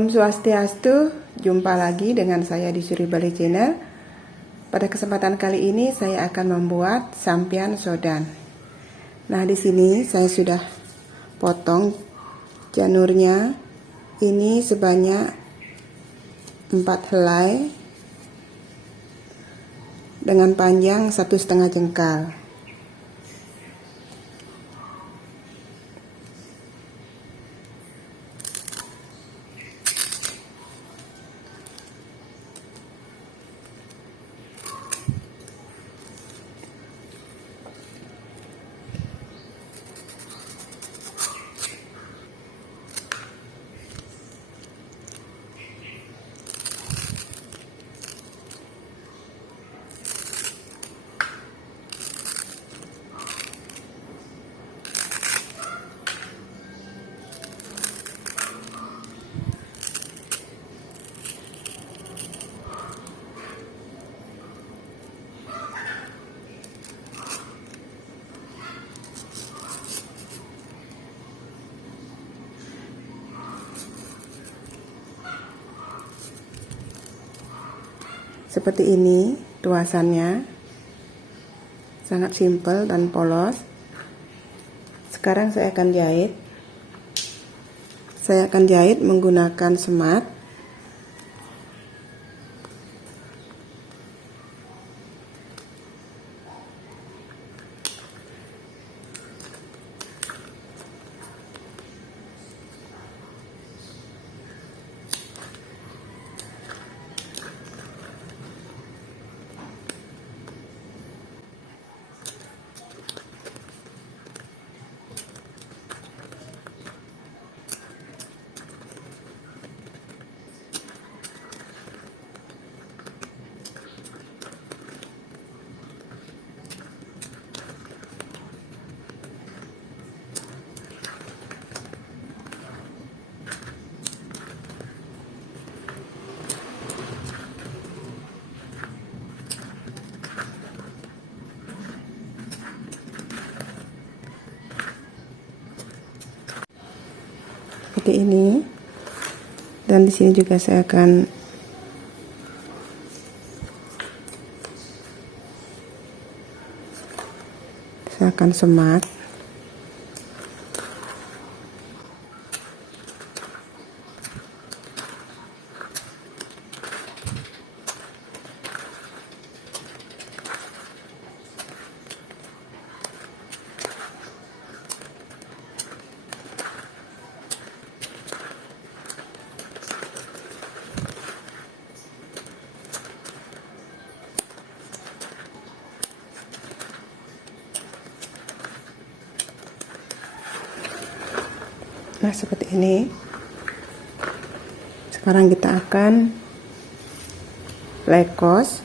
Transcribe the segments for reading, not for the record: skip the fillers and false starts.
Om Swastiastu, jumpa lagi dengan saya di Suri Bali Channel. Pada kesempatan kali ini saya akan membuat sampian sodan. Nah, di sini saya sudah potong janurnya. Ini sebanyak 4 helai dengan panjang 1,5 jengkal. Seperti ini tuasannya, sangat simpel dan polos. Sekarang saya akan jahit. Saya akan jahit menggunakan semat. Seperti ini, dan di sini juga saya akan semat. Nah, seperti ini. Sekarang kita akan lekos.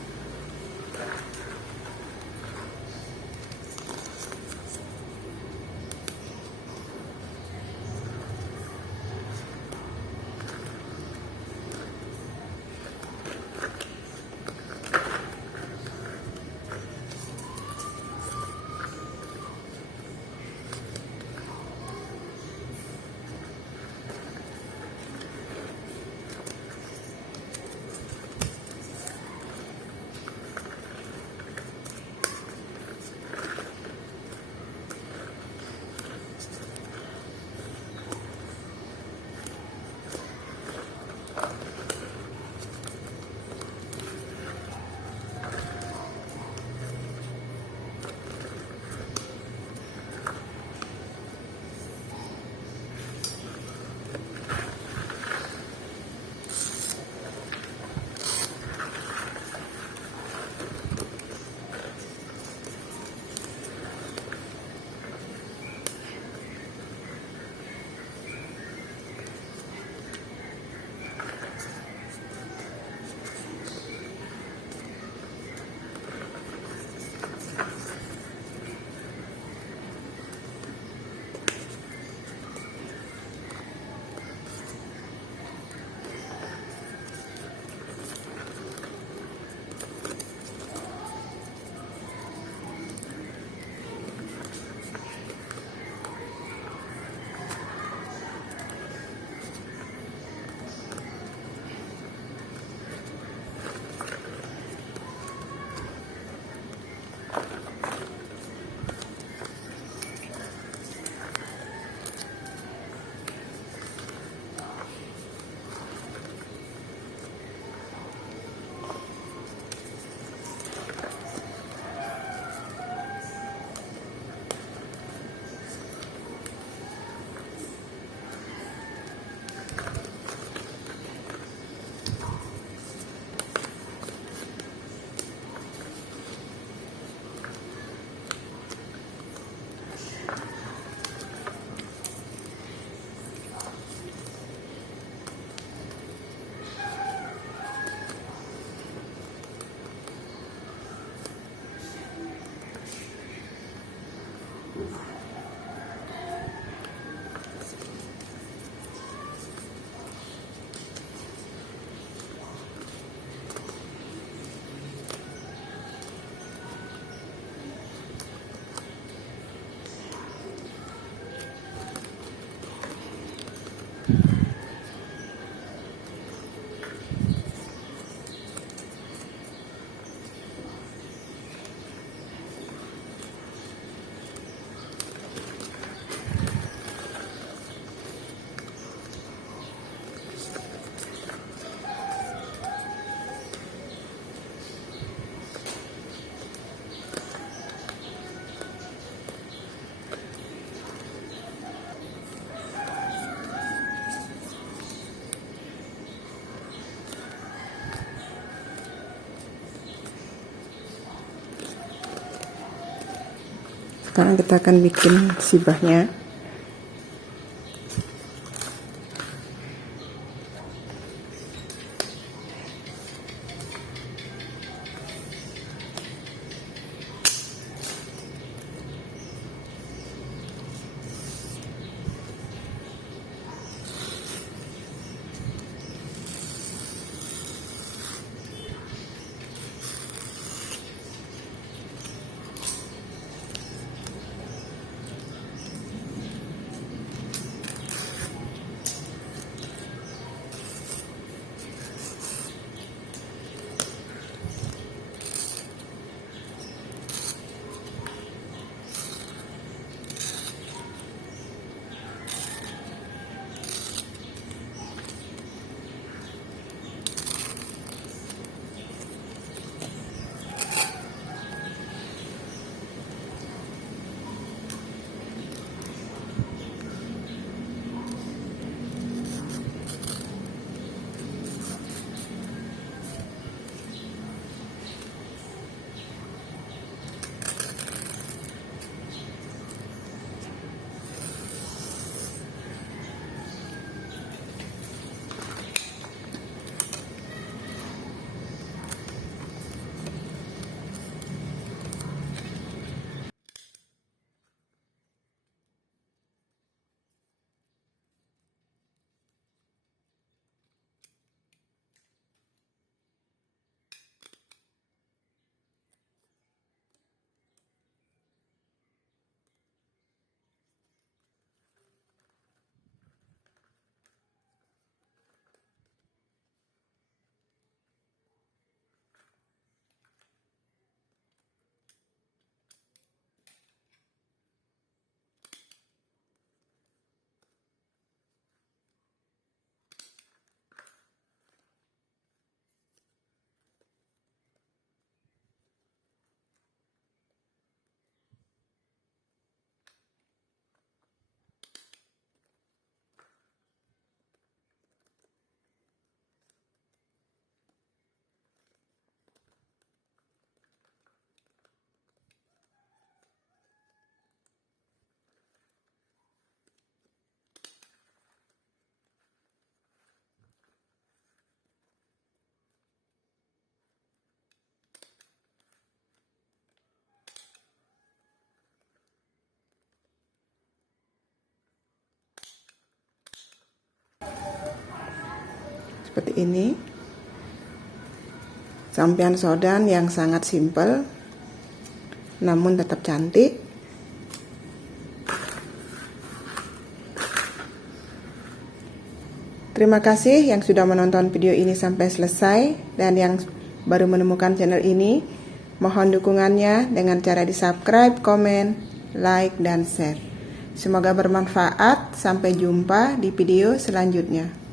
Sekarang kita akan bikin sibahnya. Seperti ini, sampian sodan yang sangat simpel namun tetap cantik. Terima kasih yang sudah menonton video ini sampai selesai, dan yang baru menemukan channel ini, mohon dukungannya dengan cara di subscribe, komen, like, dan share. Semoga bermanfaat. Sampai jumpa di video selanjutnya.